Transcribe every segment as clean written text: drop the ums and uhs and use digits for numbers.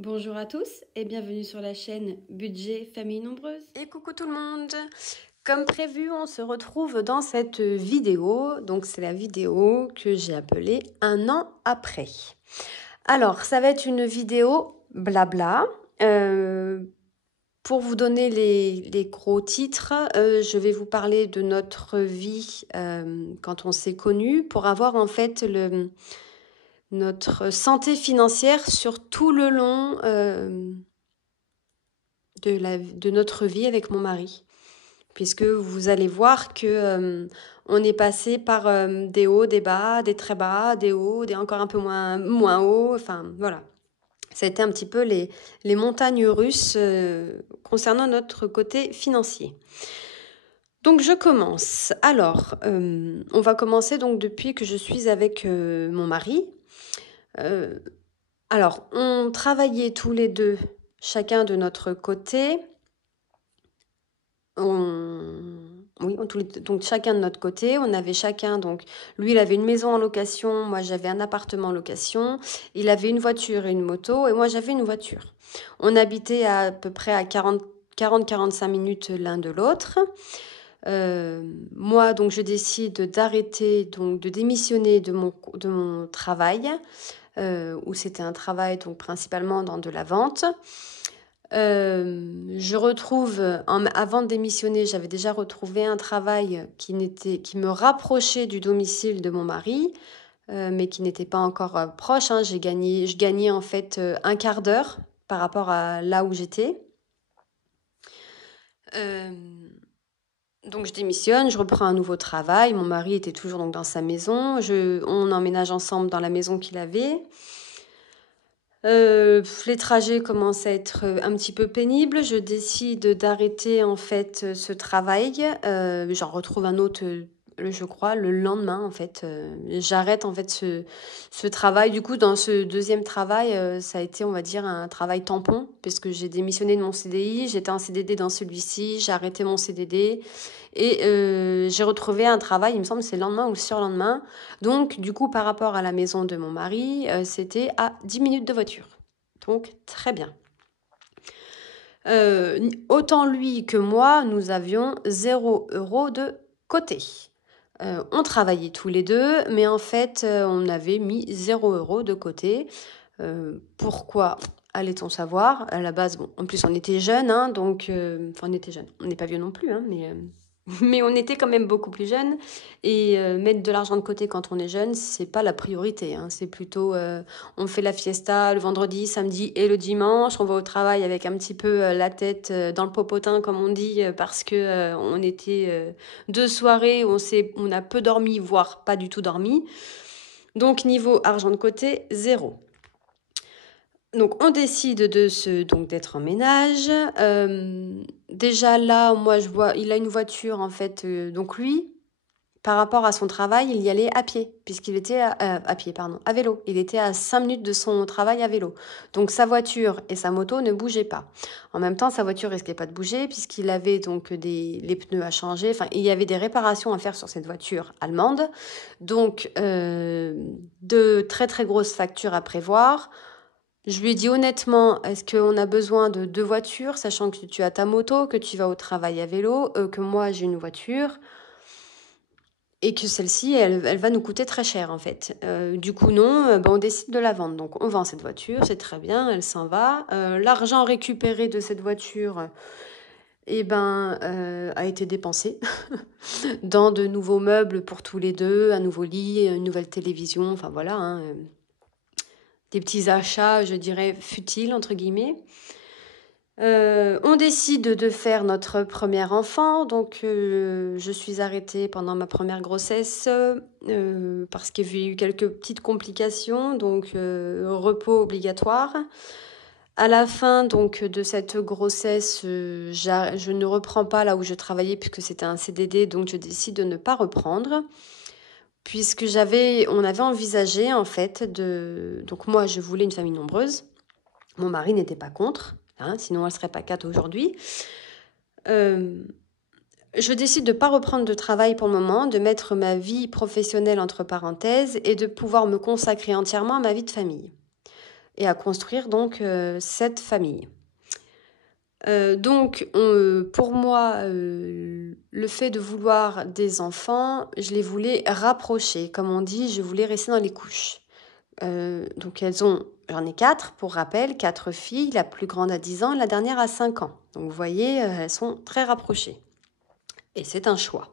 Bonjour à tous et bienvenue sur la chaîne Budget Famille Nombreuse. Et coucou tout le monde! Comme prévu, on se retrouve dans cette vidéo. Donc c'est la vidéo que j'ai appelée un an après. Alors ça va être une vidéo blabla. Pour vous donner les gros titres, je vais vous parler de notre vie quand on s'est connus pour avoir en fait notre santé financière sur tout le long de notre vie avec mon mari. Puisque vous allez voir que on est passé par des hauts, des bas, des très bas, des hauts, des encore un peu moins hauts. Enfin, voilà. Ça a été un petit peu les montagnes russes concernant notre côté financier. Donc, je commence. Alors, on va commencer donc depuis que je suis avec mon mari. Alors, on travaillait tous les deux, chacun de notre côté. Donc chacun de notre côté, on avait chacun, donc lui il avait une maison en location, moi j'avais un appartement en location, il avait une voiture et une moto et moi j'avais une voiture. On habitait à peu près à 40-45 minutes l'un de l'autre. Moi donc je décide d'arrêter, donc de démissionner de mon travail, où c'était un travail donc principalement dans de la vente. Je retrouve, avant de démissionner, j'avais déjà retrouvé un travail qui me rapprochait du domicile de mon mari, mais qui n'était pas encore proche. Je gagnais en fait un quart d'heure par rapport à là où j'étais. Donc je démissionne, je reprends un nouveau travail. Mon mari était toujours donc dans sa maison. On emménage ensemble dans la maison qu'il avait. Les trajets commencent à être un petit peu pénibles. Je décide d'arrêter en fait ce travail. J'en retrouve un autre, je crois, le lendemain en fait. J'arrête en fait ce travail. Du coup, dans ce deuxième travail, ça a été, on va dire, un travail tampon puisque j'ai démissionné de mon CDI. J'étais en CDD dans celui-ci. J'ai arrêté mon CDD et j'ai retrouvé un travail. Il me semble que c'est le lendemain ou le surlendemain. Donc, du coup, par rapport à la maison de mon mari, c'était à 10 minutes de voiture. Donc, très bien. Autant lui que moi, nous avions 0 € de côté. On travaillait tous les deux, mais en fait, on avait mis 0 € de côté. Pourquoi allait-on savoir? À la base, bon, en plus, on était jeunes, donc... Enfin, on était jeunes. On n'est pas vieux non plus, mais... Mais on était quand même beaucoup plus jeunes et mettre de l'argent de côté quand on est jeune, c'est pas la priorité. C'est plutôt on fait la fiesta le vendredi, samedi et le dimanche. On va au travail avec un petit peu la tête dans le popotin comme on dit parce que on était deux soirées où on a peu dormi, voire pas du tout dormi. Donc niveau argent de côté, 0. Donc on décide d'être en ménage. Déjà là, moi je vois, il a une voiture en fait. Donc lui, par rapport à son travail, il y allait à pied, puisqu'il était à vélo. Il était à 5 minutes de son travail à vélo. Donc sa voiture et sa moto ne bougeaient pas. En même temps, sa voiture risquait pas de bouger puisqu'il avait donc les pneus à changer. Enfin, il y avait des réparations à faire sur cette voiture allemande. Donc de très très grosses factures à prévoir. Je lui ai dit honnêtement, est-ce qu'on a besoin de 2 voitures, sachant que tu as ta moto, que tu vas au travail à vélo, que moi j'ai une voiture, et que celle-ci, elle va nous coûter très cher en fait. Du coup non, on décide de la vendre. Donc on vend cette voiture, c'est très bien, elle s'en va. L'argent récupéré de cette voiture, a été dépensé dans de nouveaux meubles pour tous les deux, un nouveau lit, une nouvelle télévision, enfin voilà, des petits achats, je dirais, futiles, entre guillemets. On décide de faire notre premier enfant, donc je suis arrêtée pendant ma première grossesse parce qu'il y a eu quelques petites complications, donc repos obligatoire. À la fin donc de cette grossesse, je ne reprends pas là où je travaillais puisque c'était un CDD, donc je décide de ne pas reprendre. Puisque on avait envisagé en fait donc moi je voulais une famille nombreuse, mon mari n'était pas contre, sinon elle ne serait pas 4 aujourd'hui. Je décide de ne pas reprendre de travail pour le moment, de mettre ma vie professionnelle entre parenthèses et de pouvoir me consacrer entièrement à ma vie de famille. et à construire donc cette famille. Pour moi, le fait de vouloir des enfants, je les voulais rapprocher. Comme on dit, je voulais rester dans les couches. Donc j'en ai 4 pour rappel, 4 filles, la plus grande a 10 ans, la dernière a 5 ans. Donc vous voyez, elles sont très rapprochées. Et c'est un choix.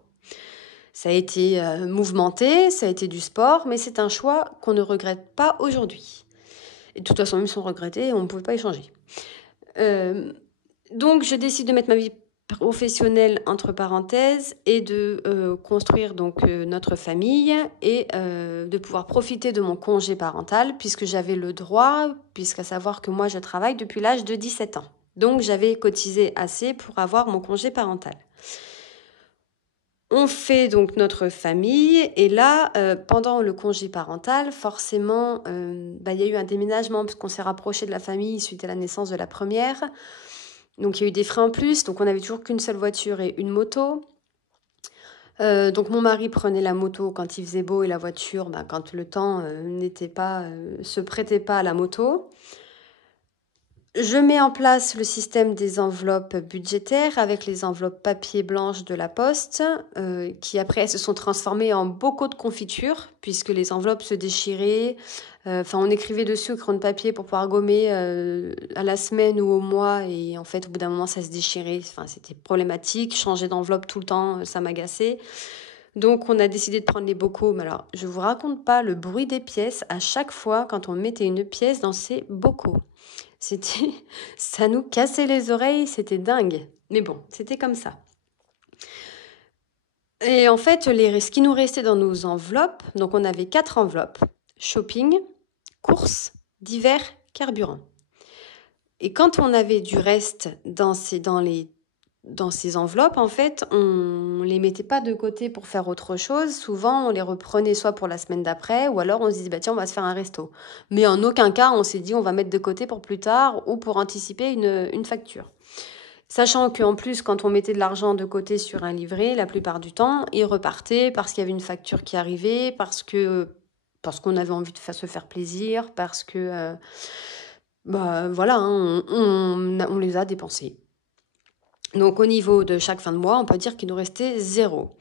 Ça a été mouvementé, ça a été du sport, mais c'est un choix qu'on ne regrette pas aujourd'hui. Et de toute façon, même si on regrettait, on ne pouvait pas y changer. Donc je décide de mettre ma vie professionnelle entre parenthèses et de construire donc notre famille et de pouvoir profiter de mon congé parental puisque j'avais le droit, puisqu'à savoir que moi je travaille depuis l'âge de 17 ans. Donc j'avais cotisé assez pour avoir mon congé parental. On fait donc notre famille et là, pendant le congé parental, forcément, il y a eu un déménagement parce qu'on s'est rapproché de la famille suite à la naissance de la première. Donc, il y a eu des frais en plus. Donc, on n'avait toujours qu'une seule voiture et une moto. Donc, mon mari prenait la moto quand il faisait beau et la voiture quand le temps se prêtait pas à la moto. Je mets en place le système des enveloppes budgétaires avec les enveloppes papier blanche de la Poste qui après se sont transformées en bocaux de confiture puisque les enveloppes se déchiraient. On écrivait dessus au crayon de papier pour pouvoir gommer à la semaine ou au mois et en fait au bout d'un moment ça se déchirait. C'était problématique. Changer d'enveloppe tout le temps, ça m'agaçait. Donc on a décidé de prendre les bocaux. Mais alors je vous raconte pas le bruit des pièces à chaque fois quand on mettait une pièce dans ces bocaux. Ça nous cassait les oreilles, c'était dingue. Mais bon, c'était comme ça. Et en fait, ce qui nous restait dans nos enveloppes, donc on avait 4 enveloppes. Shopping, courses, divers, carburant. Et quand on avait du reste dans ces enveloppes, en fait, on les mettait pas de côté pour faire autre chose. Souvent, on les reprenait soit pour la semaine d'après, ou alors on se disait, tiens, on va se faire un resto. Mais en aucun cas, on s'est dit, on va mettre de côté pour plus tard ou pour anticiper une facture. Sachant qu'en plus, quand on mettait de l'argent de côté sur un livret, la plupart du temps, il repartait parce qu'il y avait une facture qui arrivait, parce qu'on avait envie de se faire plaisir, parce que, on les a dépensés. Donc au niveau de chaque fin de mois, on peut dire qu'il nous restait 0.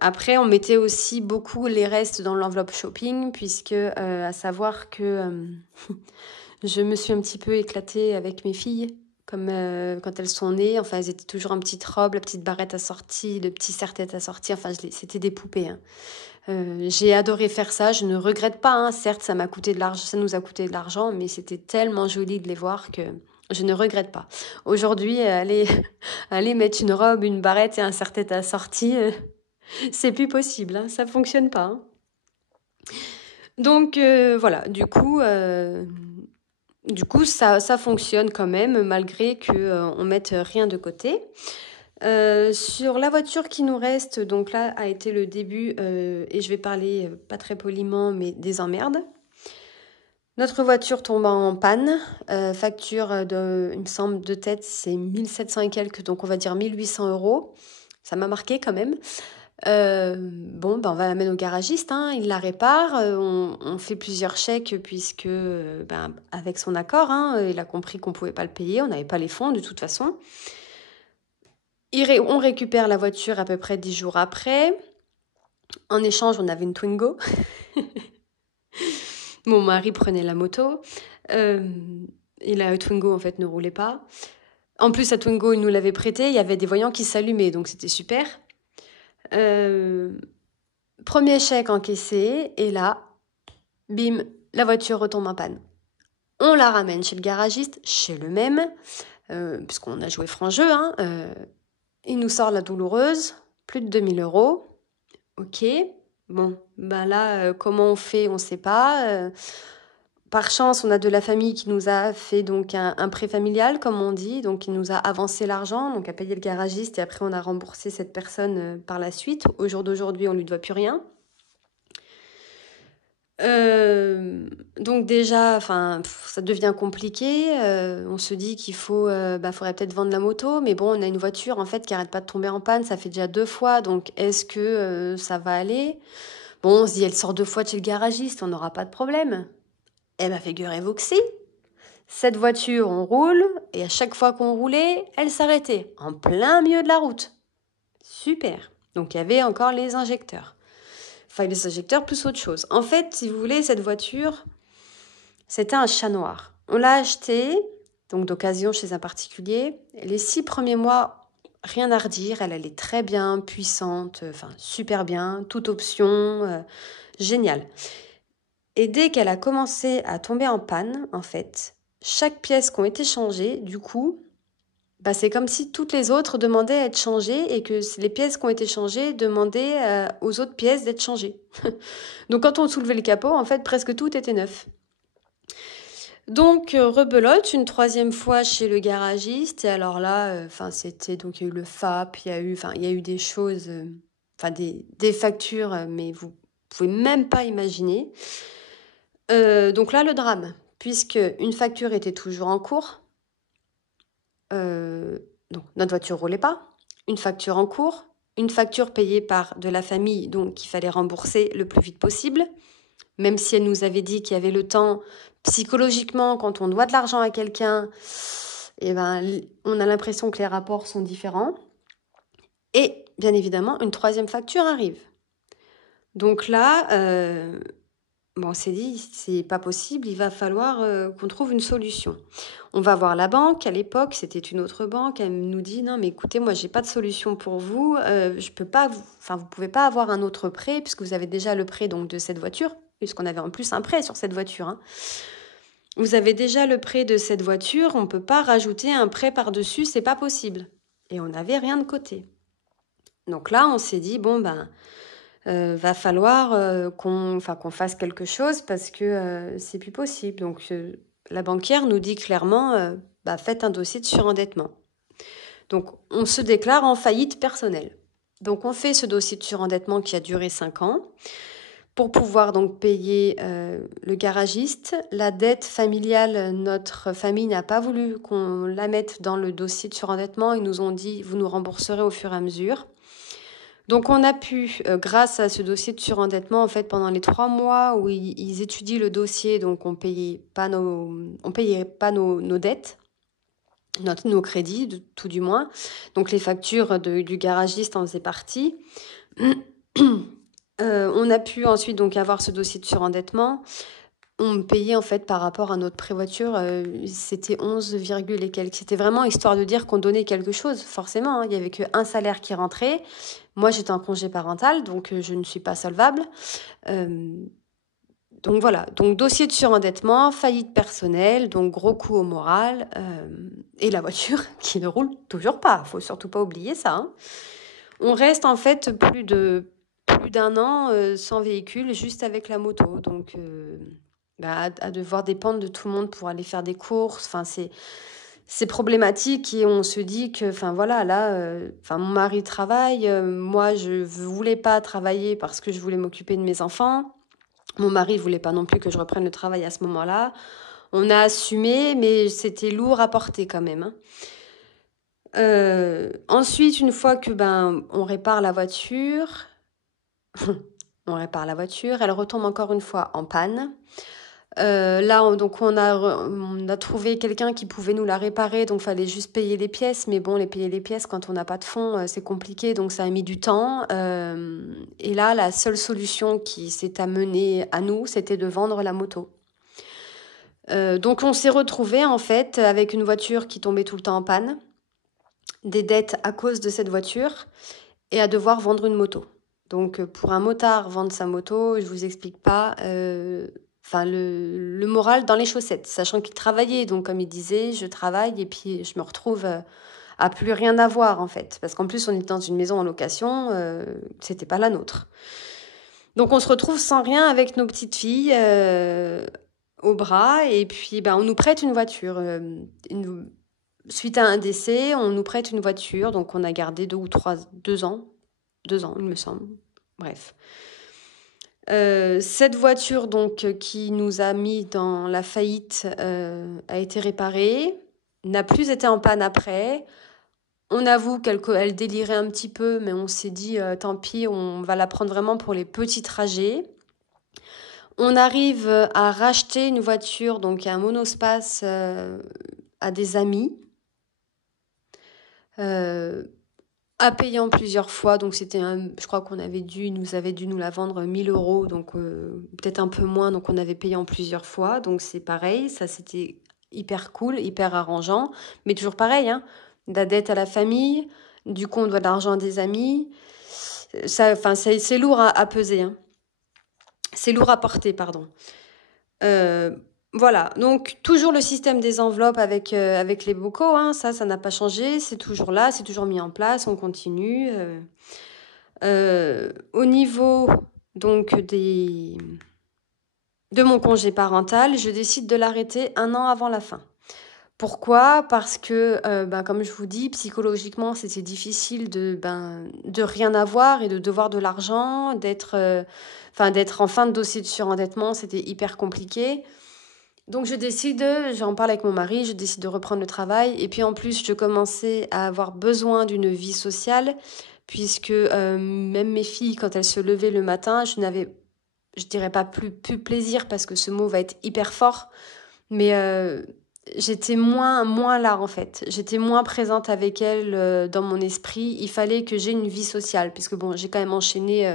Après, on mettait aussi beaucoup les restes dans l'enveloppe shopping, puisque à savoir que je me suis un petit peu éclatée avec mes filles, comme quand elles sont nées. Enfin, elles étaient toujours en petite robe, la petite barrette assortie, le petit serre-tête assorti. Enfin, c'était des poupées. Hein. J'ai adoré faire ça, je ne regrette pas. Hein. Certes, ça nous a coûté de l'argent, mais c'était tellement joli de les voir que je ne regrette pas. Aujourd'hui, aller mettre une robe, une barrette et un serre-tête assorti, c'est plus possible, hein, ça fonctionne pas. Hein. Donc voilà, du coup, ça fonctionne quand même malgré qu'on mette rien de côté. Sur la voiture qui nous reste, donc là a été le début, et je vais parler pas très poliment, mais des emmerdes. Notre voiture tombe en panne, facture il me semble de tête c'est 1700 et quelques, donc on va dire 1800 €. Ça m'a marqué quand même. On va la mettre au garagiste, hein, il la répare, on fait plusieurs chèques puisque avec son accord, hein, il a compris qu'on pouvait pas le payer, on n'avait pas les fonds de toute façon. On récupère la voiture à peu près 10 jours après. En échange, on avait une Twingo. Mon mari prenait la moto. Et la Twingo, en fait, ne roulait pas. En plus, la Twingo, il nous l'avait prêtée. Il y avait des voyants qui s'allumaient, donc c'était super. Premier chèque encaissé. Et là, bim, la voiture retombe en panne. On la ramène chez le garagiste, chez le même, puisqu'on a joué franc jeu. Hein, il nous sort la douloureuse, plus de 2000 €. Ok, bon, comment on fait, on ne sait pas. Par chance, on a de la famille qui nous a fait donc un prêt familial, comme on dit, donc il nous a avancé l'argent, donc a payé le garagiste et après on a remboursé cette personne par la suite. Au jour d'aujourd'hui, on lui doit plus rien. Donc déjà, ça devient compliqué. On se dit qu'il faudrait peut-être vendre la moto, mais bon, on a une voiture en fait qui arrête pas de tomber en panne. Ça fait déjà 2 fois, donc est-ce que ça va aller? Bon, on se dit, elle sort 2 fois de chez le garagiste, on n'aura pas de problème. Eh bien, figurez-vous que si. Cette voiture, on roule, et à chaque fois qu'on roulait, elle s'arrêtait, en plein milieu de la route. Super. Donc, il y avait encore les injecteurs. Enfin, les injecteurs plus autre chose. En fait, si vous voulez, cette voiture, c'était un chat noir. On l'a acheté, donc d'occasion chez un particulier. Les 6 premiers mois, rien à redire. Elle allait très bien, puissante, enfin super bien, toute option, génial. Et dès qu'elle a commencé à tomber en panne, en fait, chaque pièce qui ont été changées, du coup, c'est comme si toutes les autres demandaient à être changées et que les pièces qui ont été changées demandaient aux autres pièces d'être changées. Donc quand on soulevait le capot, en fait, presque tout était neuf. Donc rebelote une 3e fois chez le garagiste et alors là, c'était donc il y a eu le FAP, il y a eu des choses, des factures, mais vous pouvez même pas imaginer. Donc là le drame, puisque une facture était toujours en cours. Donc notre voiture roulait pas, une facture en cours, une facture payée par de la famille, donc qu'il fallait rembourser le plus vite possible, même si elle nous avait dit qu'il y avait le temps, psychologiquement, quand on doit de l'argent à quelqu'un, on a l'impression que les rapports sont différents. Et bien évidemment, une 3e facture arrive. Donc là, on s'est dit, c'est pas possible, il va falloir qu'on trouve une solution. On va voir la banque. À l'époque, c'était une autre banque. Elle nous dit, non, mais écoutez, moi, j'ai pas de solution pour vous. Je peux pas, vous pouvez pas avoir un autre prêt puisque vous avez déjà le prêt donc de cette voiture, puisqu'on avait en plus un prêt sur cette voiture. Hein. Vous avez déjà le prêt de cette voiture. On peut pas rajouter un prêt par-dessus, c'est pas possible. Et on n'avait rien de côté. Donc là, on s'est dit, va falloir qu'on fasse quelque chose parce que c'est plus possible. Donc, la banquière nous dit clairement, faites un dossier de surendettement. Donc, on se déclare en faillite personnelle. Donc, on fait ce dossier de surendettement qui a duré 5 ans pour pouvoir donc payer le garagiste. La dette familiale, notre famille n'a pas voulu qu'on la mette dans le dossier de surendettement. Ils nous ont dit, vous nous rembourserez au fur et à mesure. Donc on a pu, grâce à ce dossier de surendettement, en fait, pendant les 3 mois où ils étudient le dossier, donc on payait pas nos dettes, nos crédits, tout du moins. Donc les factures du garagiste en faisaient partie. On a pu ensuite donc avoir ce dossier de surendettement. On payait en fait par rapport à notre pré-voiture, c'était 11, et quelques. C'était vraiment histoire de dire qu'on donnait quelque chose, forcément. Hein. Il n'y avait qu'un salaire qui rentrait. Moi, j'étais en congé parental, donc je ne suis pas solvable. Donc voilà, donc dossier de surendettement, faillite personnelle, donc gros coup au moral, et la voiture qui ne roule toujours pas. Il faut surtout pas oublier ça. Hein. On reste en fait plus d'un an sans véhicule, juste avec la moto. Donc à devoir dépendre de tout le monde pour aller faire des courses. Enfin, c'est problématique et on se dit que, mon mari travaille. Moi, je voulais pas travailler parce que je voulais m'occuper de mes enfants. Mon mari voulait pas non plus que je reprenne le travail à ce moment-là. On a assumé, mais c'était lourd à porter quand même. Hein. Ensuite, une fois que on répare la voiture, elle retombe encore une fois en panne. Là, on a trouvé quelqu'un qui pouvait nous la réparer, donc fallait juste payer les pièces. Mais bon, payer les pièces quand on n'a pas de fonds, c'est compliqué, donc ça a mis du temps. Et là, la seule solution qui s'est amenée à nous, c'était de vendre la moto. Donc on s'est retrouvés en fait avec une voiture qui tombait tout le temps en panne, des dettes à cause de cette voiture et à devoir vendre une moto. Donc pour un motard, vendre sa moto, je vous explique pas... le moral dans les chaussettes, sachant qu'il travaillait. Donc, comme il disait, je travaille et puis je me retrouve à plus rien avoir, en fait. Parce qu'en plus, on est dans une maison en location, c'était pas la nôtre. Donc, on se retrouve sans rien avec nos petites filles au bras et puis on nous prête une voiture. Suite à un décès, on nous prête une voiture. Donc, on a gardé 2 ans, il me semble. Bref. Cette voiture donc qui nous a mis dans la faillite a été réparée, n'a plus été en panne après. On avoue qu'elle délirait un petit peu, mais on s'est dit tant pis, on va la prendre vraiment pour les petits trajets. On arrive à racheter une voiture, donc un monospace à des amis, à payer en plusieurs fois. Donc je crois ils nous avaient dû nous la vendre 1 000 euros, donc peut-être un peu moins. Donc on avait payé en plusieurs fois. Donc c'est pareil, ça c'était hyper cool, hyper arrangeant. Mais toujours pareil, hein, de la dette à la famille, du coup on doit de l'argent à des amis. C'est lourd à peser, hein. C'est lourd à porter, pardon. Voilà, donc toujours le système des enveloppes avec les bocaux, hein, ça n'a pas changé, c'est toujours là, c'est toujours mis en place, on continue. Au niveau donc de mon congé parental, je décide de l'arrêter 1 an avant la fin. Pourquoi? Parce que, comme je vous dis, psychologiquement, c'était difficile de rien avoir et de devoir de l'argent, d'être en fin de dossier de surendettement, c'était hyper compliqué. Donc j'en parle avec mon mari, je décide de reprendre le travail. Et puis en plus, je commençais à avoir besoin d'une vie sociale, puisque même mes filles, quand elles se levaient le matin, je dirais pas plus plaisir, parce que ce mot va être hyper fort, mais j'étais moins là en fait. J'étais moins présente avec elles dans mon esprit. Il fallait que j'ai une vie sociale, puisque bon, j'ai quand même enchaîné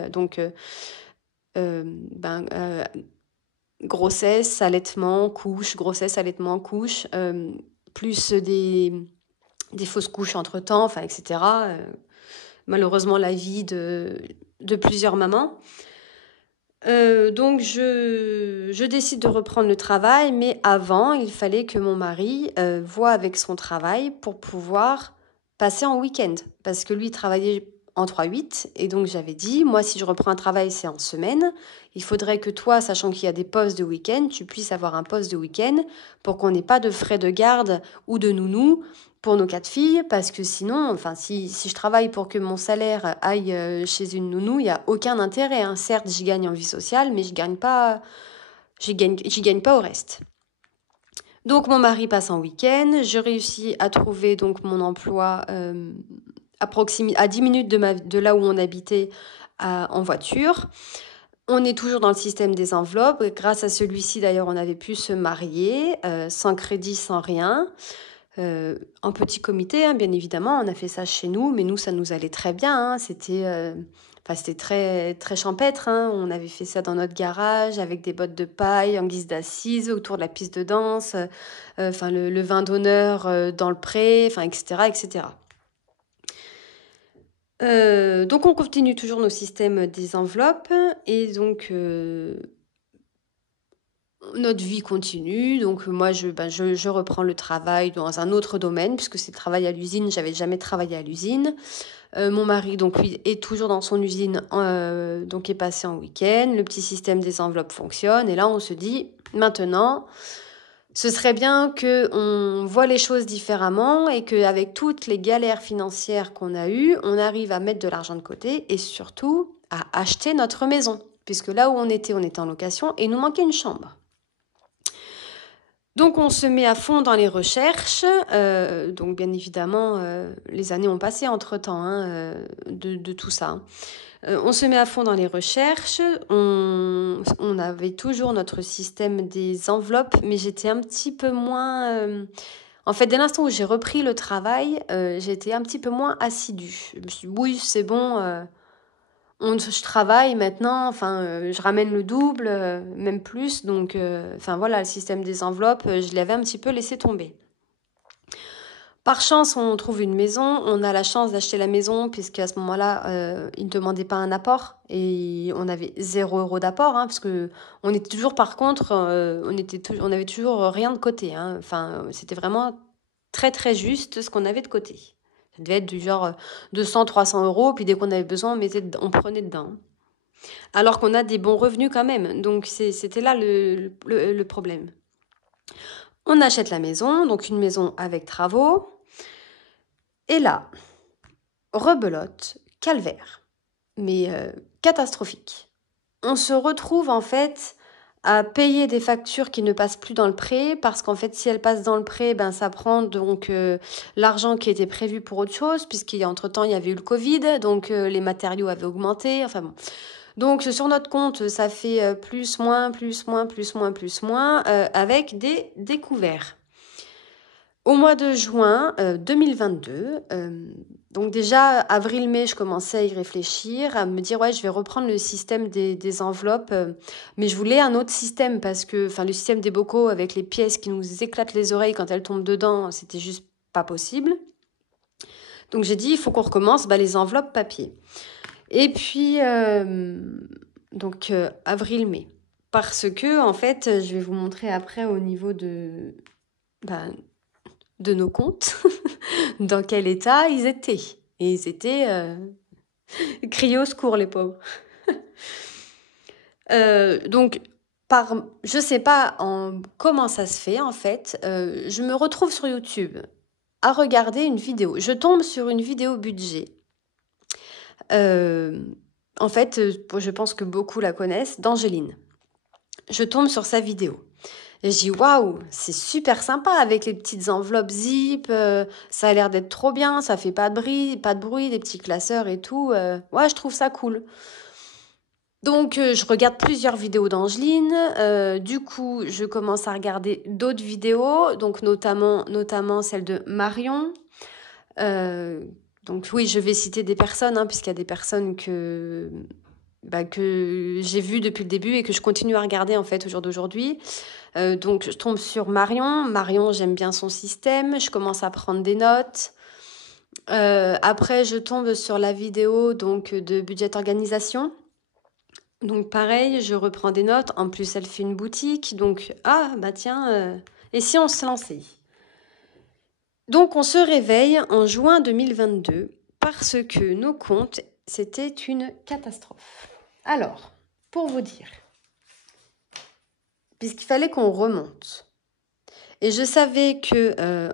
grossesse, allaitement, couche, grossesse, allaitement, couche, plus des fausses couches entre-temps, enfin, etc. Malheureusement, la vie de plusieurs mamans. Donc, je décide de reprendre le travail, mais avant, il fallait que mon mari voie avec son travail pour pouvoir passer en week-end. Parce que lui, il travaillait en 3-8, et donc j'avais dit, moi, si je reprends un travail, c'est en semaine. Il faudrait que toi, sachant qu'il y a des postes de week-end, tu puisses avoir un poste de week-end pour qu'on n'ait pas de frais de garde ou de nounou pour nos 4 filles, parce que sinon, enfin, si je travaille pour que mon salaire aille chez une nounou, il n'y a aucun intérêt, hein. Certes, j'y gagne en vie sociale, mais j'y gagne pas au reste. Donc, mon mari passe en week-end, je réussis à trouver donc mon emploi à 10 minutes de là où on habitait en voiture. On est toujours dans le système des enveloppes. Grâce à celui-ci, d'ailleurs, on avait pu se marier sans crédit, sans rien. En petit comité, hein, bien évidemment, on a fait ça chez nous, mais nous, ça nous allait très bien, hein. C'était très, très champêtre, hein. On avait fait ça dans notre garage avec des bottes de paille en guise d'assise autour de la piste de danse, le vin d'honneur dans le pré, etc., etc. Donc on continue toujours nos systèmes des enveloppes et donc notre vie continue. Donc moi je reprends le travail dans un autre domaine puisque c'est le travail à l'usine, j'avais jamais travaillé à l'usine. Mon mari donc lui est toujours dans son usine, donc est passé en week-end. Le petit système des enveloppes fonctionne et là on se dit maintenant ce serait bien qu'on voit les choses différemment et qu'avec toutes les galères financières qu'on a eues, on arrive à mettre de l'argent de côté et surtout à acheter notre maison. Puisque là où on était en location et il nous manquait une chambre. Donc on se met à fond dans les recherches. Donc bien évidemment, les années ont passé entre-temps de tout ça. On se met à fond dans les recherches, on avait toujours notre système des enveloppes, mais j'étais un petit peu moins... En fait, dès l'instant où j'ai repris le travail, j'ai été un petit peu moins assidue. Je me suis dit, oui, c'est bon, je travaille maintenant, je ramène le double, même plus. Donc, voilà, le système des enveloppes, je l'avais un petit peu laissé tomber. Par chance, on trouve une maison. On a la chance d'acheter la maison puisqu'à ce moment-là, ils ne demandaient pas un apport et on avait 0 € d'apport, hein, parce que on était toujours, par contre, on avait toujours rien de côté, hein. Enfin, c'était vraiment très très juste ce qu'on avait de côté. Ça devait être du genre 200-300 €, puis dès qu'on avait besoin, on prenait dedans. Alors qu'on a des bons revenus quand même. Donc c'était là le problème. On achète la maison, donc une maison avec travaux. Et là, rebelote, calvaire, mais catastrophique. On se retrouve en fait à payer des factures qui ne passent plus dans le prêt, parce qu'en fait, si elles passent dans le prêt, ça prend donc l'argent qui était prévu pour autre chose, puisqu'entre-temps, il y avait eu le Covid, donc les matériaux avaient augmenté, enfin bon. Donc sur notre compte, ça fait plus, moins, plus, moins, plus, moins, plus, moins, avec des découverts. Au mois de juin 2022, donc déjà avril-mai, je commençais à y réfléchir, à me dire ouais, je vais reprendre le système des enveloppes, mais je voulais un autre système parce que, enfin, le système des bocaux avec les pièces qui nous éclatent les oreilles quand elles tombent dedans, c'était juste pas possible. Donc j'ai dit il faut qu'on recommence les enveloppes papier. Et puis donc avril-mai, parce que en fait, je vais vous montrer après au niveau de nos comptes, dans quel état ils étaient. Et ils étaient criés au secours, les pauvres. Donc, je sais pas comment ça se fait, en fait. Je me retrouve sur YouTube à regarder une vidéo. Je tombe sur une vidéo budget. En fait, je pense que beaucoup la connaissent, d'Angéline. Je tombe sur sa vidéo. Et je dis waouh, c'est super sympa avec les petites enveloppes zip, ça a l'air d'être trop bien, ça fait pas de bruit, des petits classeurs et tout. Ouais, je trouve ça cool. Donc je regarde plusieurs vidéos d'Angeline, du coup je commence à regarder d'autres vidéos, donc notamment celle de Marion. Donc oui, je vais citer des personnes, puisqu'il y a des personnes que j'ai vues depuis le début et que je continue à regarder en fait au jour d'aujourd'hui. Donc je tombe sur Marion. Marion, j'aime bien son système. Je commence à prendre des notes. Après, je tombe sur la vidéo donc de budget organisation. Donc pareil, je reprends des notes. En plus, elle fait une boutique. Donc tiens, et si on se lançait? Donc on se réveille en juin 2022 parce que nos comptes, c'était une catastrophe. Alors, pour vous dire, puisqu'il fallait qu'on remonte. Et je savais que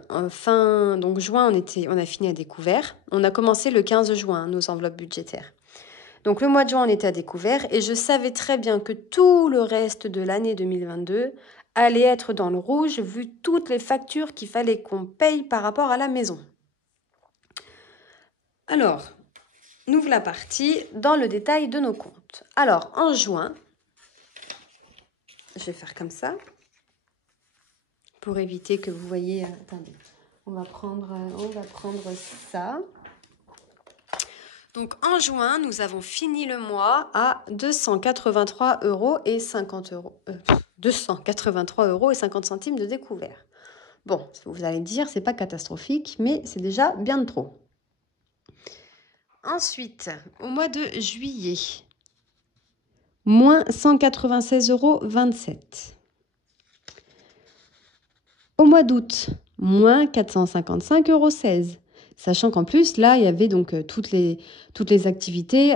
en fin donc juin, on a fini à découvert. On a commencé le 15 juin, nos enveloppes budgétaires. Donc le mois de juin, on était à découvert et je savais très bien que tout le reste de l'année 2022 allait être dans le rouge vu toutes les factures qu'il fallait qu'on paye par rapport à la maison. Alors, nous voilà partis dans le détail de nos comptes. Alors, en juin, je vais faire comme ça pour éviter que vous voyez... attendez, on va prendre ça. Donc en juin, nous avons fini le mois à 283 € et 50 euros. 283 € et 50 centimes de découvert. Bon, vous allez me dire, c'est pas catastrophique, mais c'est déjà bien de trop. Ensuite, au mois de juillet, moins 196,27 €. Au mois d'août, moins 455,16 €. Sachant qu'en plus, là, il y avait donc toutes les activités,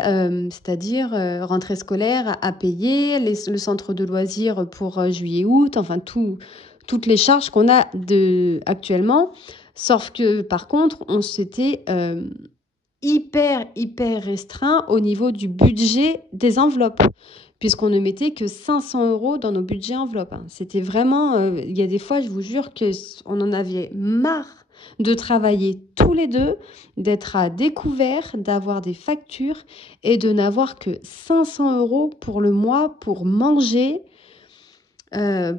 c'est-à-dire rentrée scolaire à payer, le centre de loisirs pour juillet-août, enfin toutes les charges qu'on a actuellement. Sauf que par contre, on s'était hyper restreint au niveau du budget des enveloppes, puisqu'on ne mettait que 500 € dans nos budgets enveloppes. C'était vraiment, il y a des fois, je vous jure qu'on en avait marre de travailler tous les deux, d'être à découvert, d'avoir des factures et de n'avoir que 500 € pour le mois pour manger,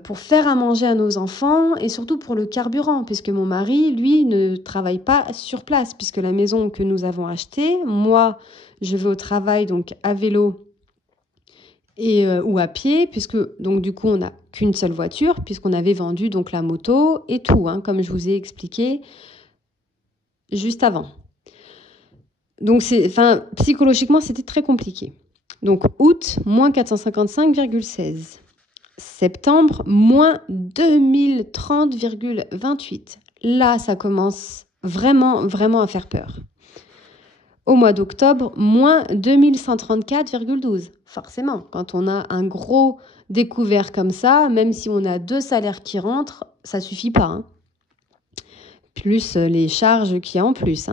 pour faire à manger à nos enfants et surtout pour le carburant, puisque mon mari, lui, ne travaille pas sur place, puisque la maison que nous avons achetée, moi, je vais au travail donc à vélo ou à pied, puisque donc du coup on n'a qu'une seule voiture, puisqu'on avait vendu donc la moto et tout, comme je vous ai expliqué juste avant. Donc psychologiquement c'était très compliqué. Donc août, moins 455,16. Septembre, moins 2030,28. Là, ça commence vraiment à faire peur. Au mois d'octobre, moins 2134,12. Forcément, quand on a un gros découvert comme ça, même si on a 2 salaires qui rentrent, ça suffit pas. Plus les charges qu'il y a en plus.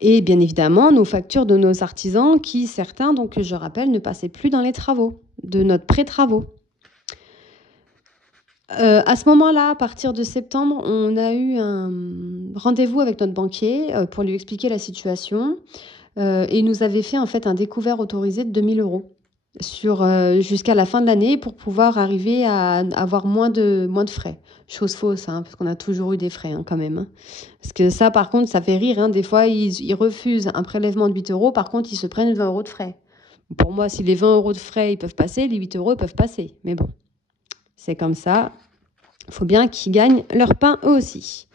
Et bien évidemment, nos factures de nos artisans qui, certains, donc je rappelle, ne passaient plus dans les travaux, de notre pré-travaux. À ce moment-là, à partir de septembre, on a eu un rendez-vous avec notre banquier pour lui expliquer la situation. et il nous avait fait en fait un découvert autorisé de 2000 euros jusqu'à la fin de l'année pour pouvoir arriver à avoir moins de frais. Chose fausse, hein, parce qu'on a toujours eu des frais quand même. Hein. Parce que ça, par contre, ça fait rire. Hein. Des fois, ils refusent un prélèvement de 8 euros. Par contre, ils se prennent 20 euros de frais. Pour moi, si les 20 euros de frais, ils peuvent passer, les 8 euros, ils peuvent passer. Mais bon, c'est comme ça. Il faut bien qu'ils gagnent leur pain eux aussi.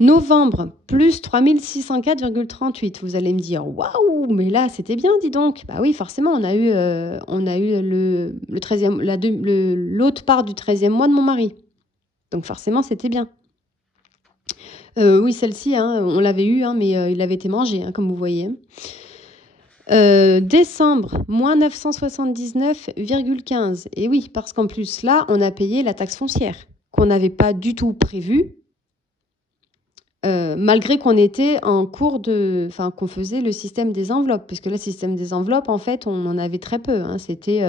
Novembre, plus 3604,38. Vous allez me dire, waouh, mais là, c'était bien, dis donc. Bah oui, forcément, on a eu le 13e, l'autre part du 13e mois de mon mari. Donc forcément, c'était bien. Oui, celle-ci, hein, on l'avait eu, hein, mais il avait été mangé, hein, comme vous voyez. Décembre, moins 979,15. Et oui, parce qu'en plus, là, on a payé la taxe foncière, qu'on n'avait pas du tout prévue. Malgré qu'on était en cours qu'on faisait le système des enveloppes, puisque le système des enveloppes, en fait, on en avait très peu. Hein. C'était,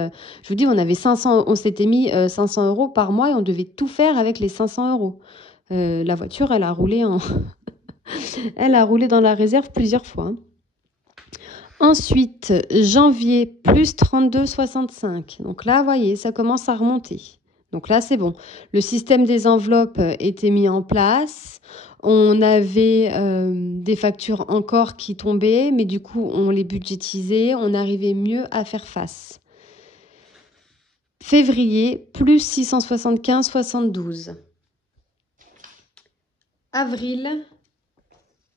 je vous dis, on s'était mis 500 euros par mois et on devait tout faire avec les 500 euros. La voiture, elle a roulé elle a roulé dans la réserve plusieurs fois. Hein. Ensuite, janvier, plus 32,65. Donc là, vous voyez, ça commence à remonter. Donc là, c'est bon. Le système des enveloppes était mis en place. On avait des factures encore qui tombaient, mais du coup, on les budgétisait. On arrivait mieux à faire face. Février, plus 675,72. Avril,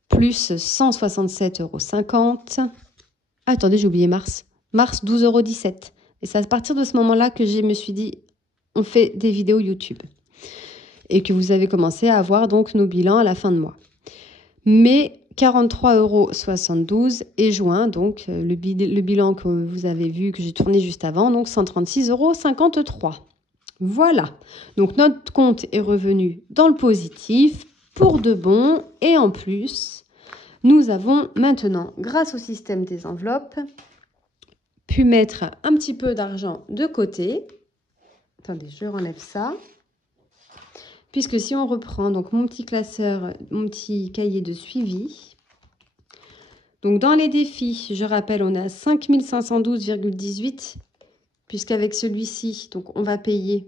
plus 167,50 €. Attendez, j'ai oublié mars. Mars, 12,17 €. Et c'est à partir de ce moment-là que je me suis dit, on fait des vidéos YouTube. Et que vous avez commencé à avoir donc nos bilans à la fin de mois. Mai, 43,72 € et juin, donc le bilan que vous avez vu, que j'ai tourné juste avant, donc 136,53 €. Voilà. Donc notre compte est revenu dans le positif pour de bon et en plus, nous avons maintenant, grâce au système des enveloppes, pu mettre un petit peu d'argent de côté. Attendez, je renlève ça. Puisque si on reprend donc mon petit classeur, mon petit cahier de suivi, donc dans les défis, je rappelle, on est à 5512,18, puisqu'avec celui-ci, donc on va payer,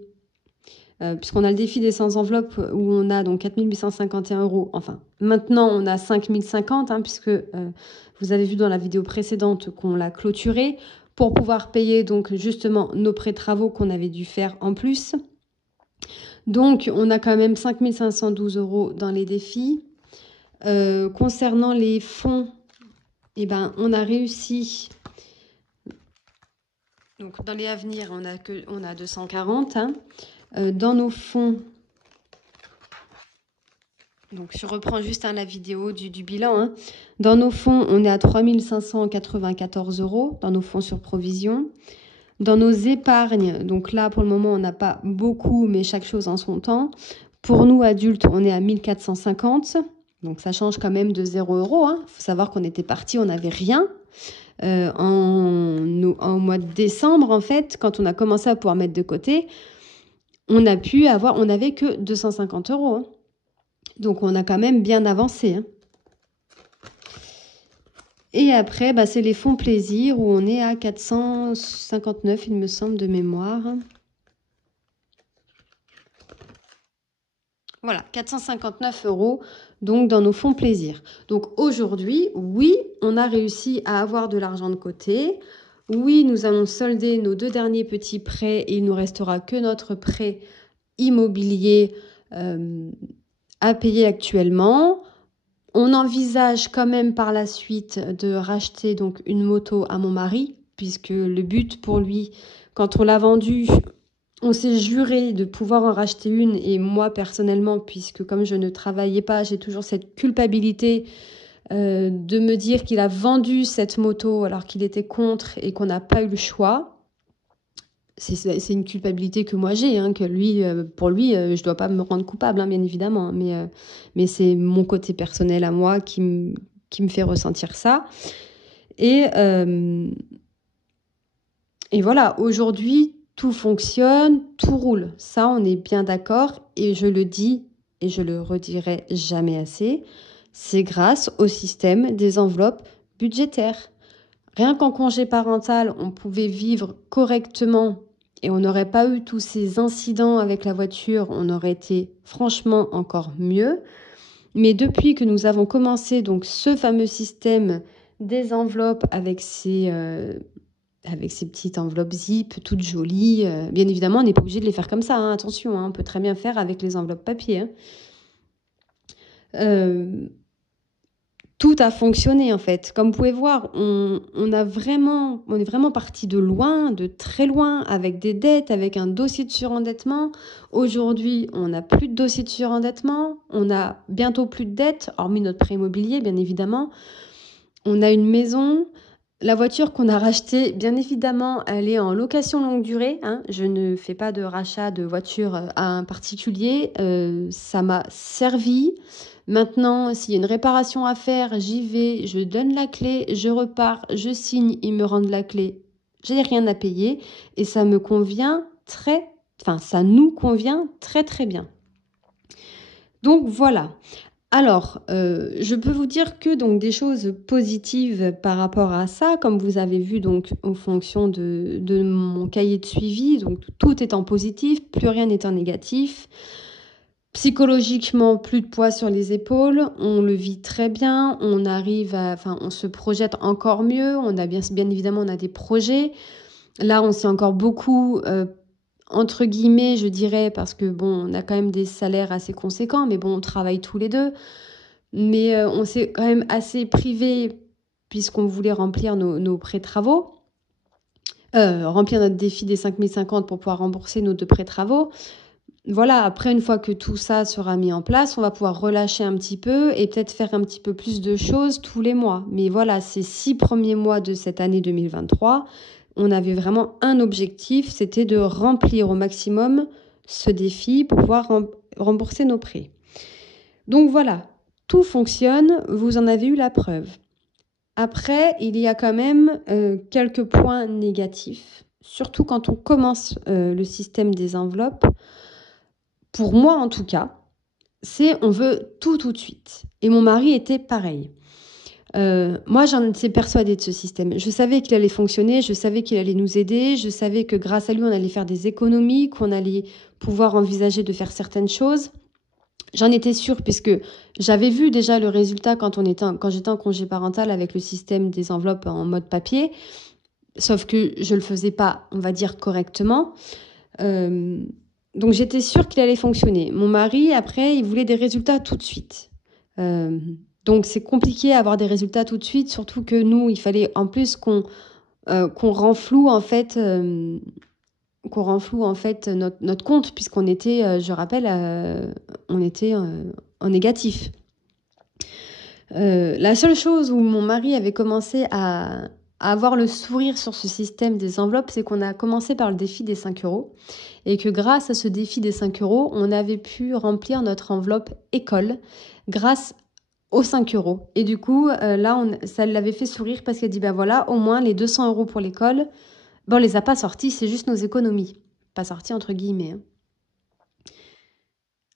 puisqu'on a le défi des 100 enveloppes où on a donc 4851 €. Enfin, maintenant on a 5050, hein, puisque vous avez vu dans la vidéo précédente qu'on l'a clôturé pour pouvoir payer donc justement nos pré-travaux qu'on avait dû faire en plus. Donc, on a quand même 5512 € dans les défis. Concernant les fonds, eh ben, on a réussi. Donc, dans les à venir, on a 240. Hein. Dans nos fonds, donc je reprends juste la vidéo du bilan. Hein. Dans nos fonds, on est à 3594 € dans nos fonds sur provision. Dans nos épargnes, donc là, pour le moment, on n'a pas beaucoup, mais chaque chose en son temps. Pour nous, adultes, on est à 1450. Donc, ça change quand même de 0 €. Hein. Il faut savoir qu'on était parti, on n'avait rien. En mois de décembre, en fait, quand on a commencé à pouvoir mettre de côté, on n'avait que 250 €. Hein. Donc, on a quand même bien avancé. Hein. Et après, bah, c'est les fonds plaisir où on est à 459, il me semble, de mémoire. Voilà, 459 €, donc dans nos fonds plaisir. Donc aujourd'hui, oui, on a réussi à avoir de l'argent de côté. Oui, nous allons solder nos 2 derniers petits prêts et il nous restera que notre prêt immobilier à payer actuellement. On envisage quand même par la suite de racheter donc une moto à mon mari, puisque le but pour lui, quand on l'a vendue, on s'est juré de pouvoir en racheter une. Et moi, personnellement, puisque comme je ne travaillais pas, j'ai toujours cette culpabilité de me dire qu'il a vendu cette moto alors qu'il était contre et qu'on n'a pas eu le choix. C'est une culpabilité que moi j'ai, hein, que lui, pour lui, je ne dois pas me rendre coupable, hein, bien évidemment. Hein, mais c'est mon côté personnel à moi qui me fait ressentir ça. Et voilà, aujourd'hui, tout fonctionne, tout roule. Ça, on est bien d'accord. Et je le dis et je le redirai jamais assez. C'est grâce au système des enveloppes budgétaire. Rien qu'en congé parental, on pouvait vivre correctement et on n'aurait pas eu tous ces incidents avec la voiture, on aurait été franchement encore mieux. Mais depuis que nous avons commencé donc ce fameux système des enveloppes avec ces petites enveloppes zip toutes jolies, bien évidemment on n'est pas obligé de les faire comme ça, hein, attention, hein, on peut très bien faire avec les enveloppes papier. Tout a fonctionné en fait. Comme vous pouvez voir, on est vraiment parti de loin, de très loin, avec des dettes, avec un dossier de surendettement. Aujourd'hui, on n'a plus de dossier de surendettement, on a bientôt plus de dettes, hormis notre prêt immobilier, bien évidemment. On a une maison. La voiture qu'on a rachetée, bien évidemment, elle est en location longue durée. Hein. Je ne fais pas de rachat de voiture à un particulier. Ça m'a servi. Maintenant, s'il y a une réparation à faire, j'y vais, je donne la clé, je repars, je signe, ils me rendent la clé. Je n'ai rien à payer et ça me convient ça nous convient très très bien. Donc voilà. Alors, je peux vous dire que donc des choses positives par rapport à ça, comme vous avez vu donc en fonction de mon cahier de suivi, donc tout est en positif, plus rien n'est en négatif. Psychologiquement, plus de poids sur les épaules, on le vit très bien, on se projette encore mieux, on a bien évidemment, on a des projets. Là, on s'est encore beaucoup, entre guillemets, je dirais, parce que bon, on a quand même des salaires assez conséquents, mais bon, on travaille tous les deux. Mais on s'est quand même assez privé puisqu'on voulait remplir nos prêts-travaux, remplir notre défi des 5050 pour pouvoir rembourser nos 2 prêts-travaux. Voilà, après, une fois que tout ça sera mis en place, on va pouvoir relâcher un petit peu et peut-être faire un petit peu plus de choses tous les mois. Mais voilà, ces 6 premiers mois de cette année 2023, on avait vraiment un objectif, c'était de remplir au maximum ce défi pour pouvoir rembourser nos prêts. Donc voilà, tout fonctionne, vous en avez eu la preuve. Après, il y a quand même quelques points négatifs, surtout quand on commence le système des enveloppes. Pour moi, en tout cas, on veut tout de suite. Et mon mari était pareil. Moi, j'en étais persuadée de ce système. Je savais qu'il allait fonctionner, je savais qu'il allait nous aider, je savais que grâce à lui, on allait faire des économies, qu'on allait pouvoir envisager de faire certaines choses. J'en étais sûre puisque j'avais vu déjà le résultat quand j'étais en congé parental avec le système des enveloppes en mode papier, sauf que je le faisais pas, on va dire, correctement. Donc j'étais sûre qu'il allait fonctionner. Mon mari, après, il voulait des résultats tout de suite. Donc c'est compliqué d'avoir des résultats tout de suite, surtout que nous, il fallait en plus qu'on renfloue en fait notre compte, puisqu'on était, je rappelle, on était en négatif. La seule chose où mon mari avait commencé à avoir le sourire sur ce système des enveloppes, c'est qu'on a commencé par le défi des 5 € et que grâce à ce défi des 5 €, on avait pu remplir notre enveloppe école grâce aux 5 €. Et du coup, là, ça l'avait fait sourire parce qu'elle dit, ben voilà, au moins les 200 € pour l'école, on les a pas sortis, c'est juste nos économies. Pas sortis entre guillemets. Hein.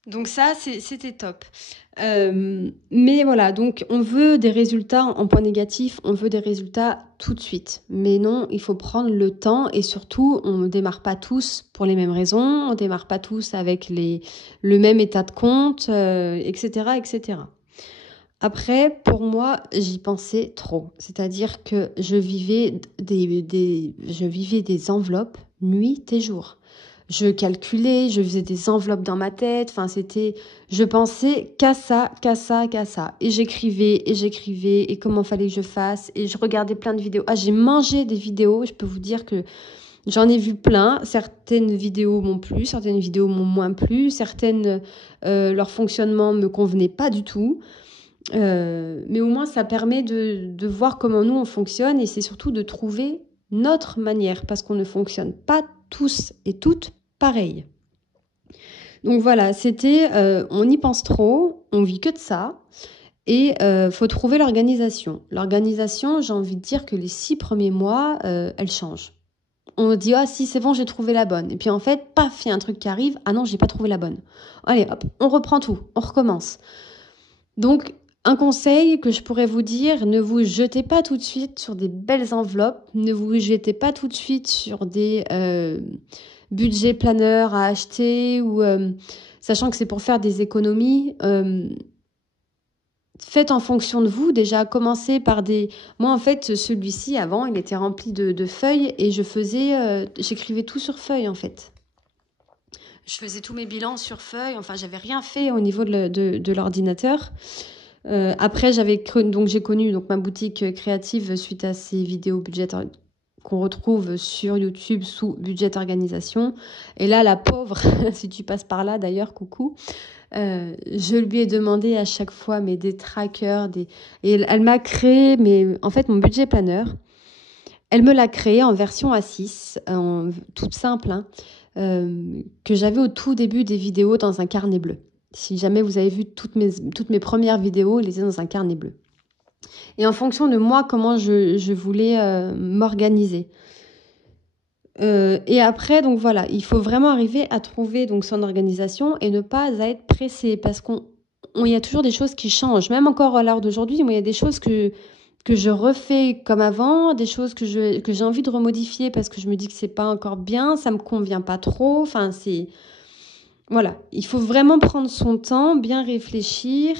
Donc ça, c'était top. Mais voilà, donc on veut des résultats en point négatif, on veut des résultats tout de suite. Mais non, il faut prendre le temps et surtout, on ne démarre pas tous pour les mêmes raisons, on ne démarre pas tous avec le même état de compte, etc., etc. Après, pour moi, j'y pensais trop. C'est-à-dire que je vivais des enveloppes nuit et jour. Je calculais, je faisais des enveloppes dans ma tête. Enfin, je pensais qu'à ça. Et j'écrivais, et comment fallait que je fasse. Et je regardais plein de vidéos. Ah, j'ai mangé des vidéos. Je peux vous dire que j'en ai vu plein. Certaines vidéos m'ont plu, certaines vidéos m'ont moins plu. Certaines, leur fonctionnement me convenait pas du tout. Mais au moins, ça permet de voir comment nous, on fonctionne. Et c'est surtout de trouver notre manière. Parce qu'on ne fonctionne pas tous et toutes pareil. Donc voilà, on y pense trop, on vit que de ça, et faut trouver l'organisation. L'organisation, j'ai envie de dire que les 6 premiers mois, elle change. On dit, ah si, c'est bon, j'ai trouvé la bonne. Et puis en fait, paf, il y a un truc qui arrive, ah non, j'ai pas trouvé la bonne. Allez, hop, on reprend tout, on recommence. Donc, Un conseil que je pourrais vous dire, ne vous jetez pas tout de suite sur des belles enveloppes, ne vous jetez pas tout de suite sur des budgets planeurs à acheter, ou sachant que c'est pour faire des économies. Faites en fonction de vous, déjà commencez par des... Moi en fait celui-ci avant il était rempli de feuilles et j'écrivais tout sur feuilles en fait. Je faisais tous mes bilans sur feuilles, enfin j'avais rien fait au niveau de l'ordinateur. Après j'ai connu donc ma boutique créative suite à ces vidéos budgétaires qu'on retrouve sur YouTube sous budget organisation. Et là la pauvre, si tu passes par là d'ailleurs, coucou, je lui ai demandé à chaque fois des trackers, et elle m'a créé en fait mon budget planeur. Elle me l'a créé en version A6, toute simple, hein, que j'avais au tout début des vidéos dans un carnet bleu. Si jamais vous avez vu toutes mes premières vidéos, elles étaient dans un carnet bleu. Et en fonction de moi, comment je voulais m'organiser. Et après, donc voilà, il faut vraiment arriver à trouver donc son organisation et ne pas être pressé, parce qu'il y a toujours des choses qui changent. Même encore à l'heure d'aujourd'hui, moi, il y a des choses que je refais comme avant, des choses que j'ai envie de remodifier parce que je me dis que c'est pas encore bien, ça me convient pas trop. Enfin, voilà, il faut vraiment prendre son temps, bien réfléchir,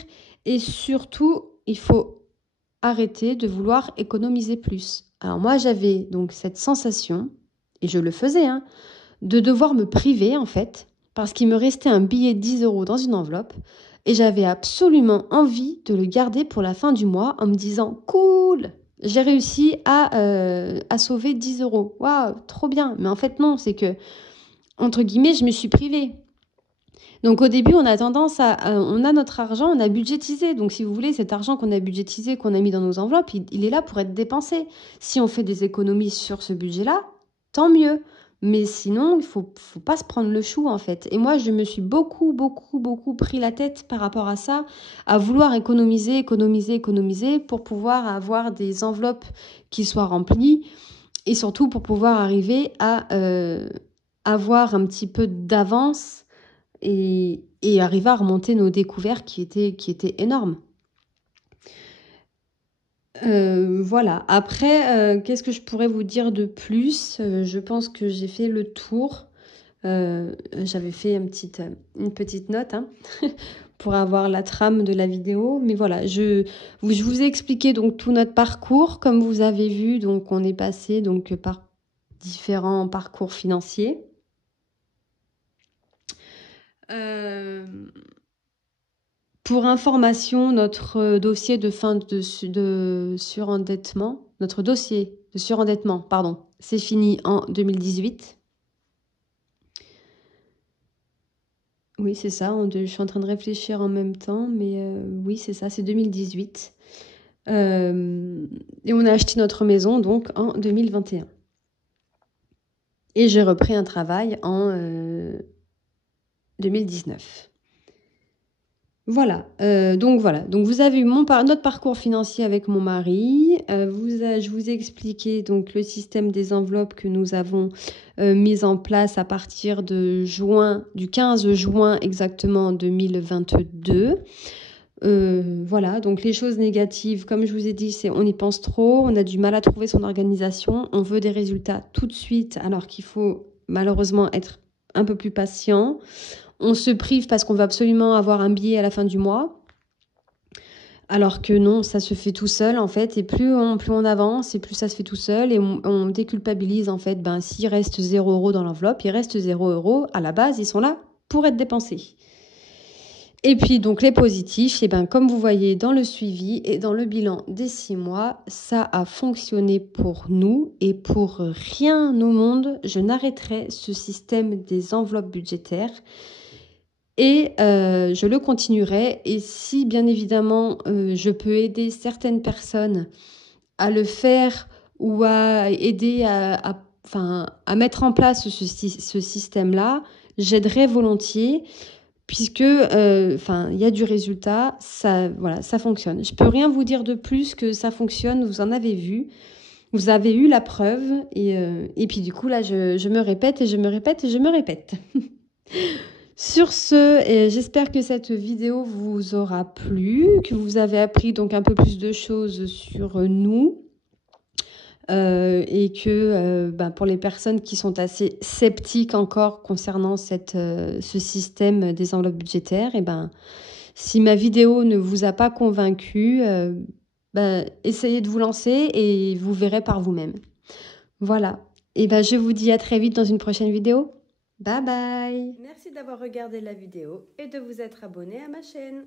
et surtout, il faut arrêter de vouloir économiser plus. Alors moi, j'avais donc cette sensation, et je le faisais, hein, de devoir me priver en fait, parce qu'il me restait un billet de 10 € dans une enveloppe, et j'avais absolument envie de le garder pour la fin du mois en me disant « Cool, j'ai réussi à sauver 10 €. Waouh, trop bien !» Mais en fait non, c'est que, entre guillemets, je me suis privée. Donc au début, on a tendance on a notre argent, on a budgétisé. Donc si vous voulez, cet argent qu'on a budgétisé, qu'on a mis dans nos enveloppes, il est là pour être dépensé. Si on fait des économies sur ce budget-là, tant mieux. Mais sinon, il faut pas se prendre le chou en fait. Et moi, je me suis beaucoup pris la tête par rapport à ça, à vouloir économiser pour pouvoir avoir des enveloppes qui soient remplies, et surtout pour pouvoir arriver à avoir un petit peu d'avance et arriver à remonter nos découvertes qui étaient énormes. Voilà. Après, qu'est-ce que je pourrais vous dire de plus? Je pense que j'ai fait le tour. J'avais fait une petite note, hein, pour avoir la trame de la vidéo. Mais voilà, je vous ai expliqué donc tout notre parcours. Comme vous avez vu, donc on est passé donc par différents parcours financiers. Pour information, notre dossier de fin de surendettement, notre dossier de surendettement, pardon, c'est fini en 2018. Oui, c'est ça, je suis en train de réfléchir en même temps, mais oui, c'est ça, c'est 2018. Et on a acheté notre maison donc en 2021. Et j'ai repris un travail en 2019. Voilà, donc vous avez eu notre parcours financier avec mon mari. Je vous ai expliqué donc le système des enveloppes que nous avons mis en place à partir du 15 juin exactement 2022. Voilà, donc les choses négatives, comme je vous ai dit, c'est on y pense trop, on a du mal à trouver son organisation, on veut des résultats tout de suite alors qu'il faut malheureusement être un peu plus patient. On se prive parce qu'on veut absolument avoir un billet à la fin du mois. Alors que non, ça se fait tout seul en fait. Et plus on avance, et plus ça se fait tout seul. Et on déculpabilise en fait. S'il reste 0 € dans l'enveloppe, il reste 0 € à la base. Ils sont là pour être dépensés. Et puis donc les positifs, comme vous voyez dans le suivi et dans le bilan des 6 mois, ça a fonctionné pour nous, et pour rien au monde, je n'arrêterai ce système des enveloppes budgétaires. Et je le continuerai. Et si bien évidemment je peux aider certaines personnes à le faire, ou à aider à mettre en place ce système-là, j'aiderai volontiers, puisque il y a du résultat, ça fonctionne. Je peux rien vous dire de plus que ça fonctionne, vous en avez vu. Vous avez eu la preuve, et puis du coup là je me répète et je me répète et je me répète. Sur ce, j'espère que cette vidéo vous aura plu, que vous avez appris donc un peu plus de choses sur nous. Et que pour les personnes qui sont assez sceptiques encore concernant ce système des enveloppes budgétaires, si ma vidéo ne vous a pas convaincu, essayez de vous lancer et vous verrez par vous-même. Voilà. Je vous dis à très vite dans une prochaine vidéo. Bye bye. Merci d'avoir regardé la vidéo et de vous être abonné à ma chaîne.